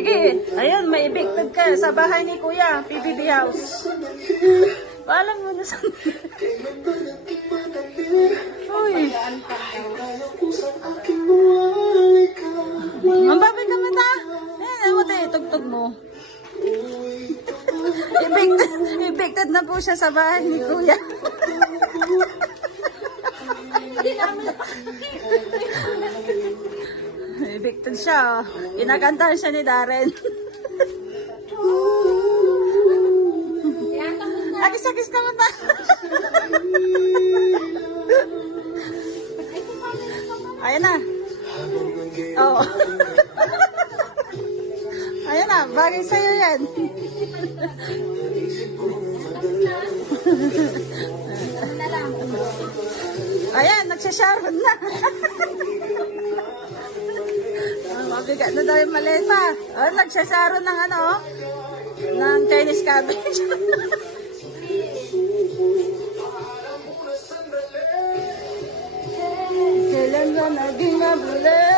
Sige, ayun, may evicted ka sa bahay ni Kuya, PBB House. Paalam mo na sa... Uy. Mambabay ka mata. Ayan, mo tayo, tugtog mo. Evicted na po siya sa bahay ni Kuya. Evicted siya. Inakantahan siya ni Darren. Agis-agis ka mata. Ayan na. Oo. Ayan na, bagay sa'yo yan. Ayan, nagsasharon na. Mabigat na daw yung maleta. Oh, nagsasharon ng ano, ng Chinese cabbage. Kailan ba naging mabuli?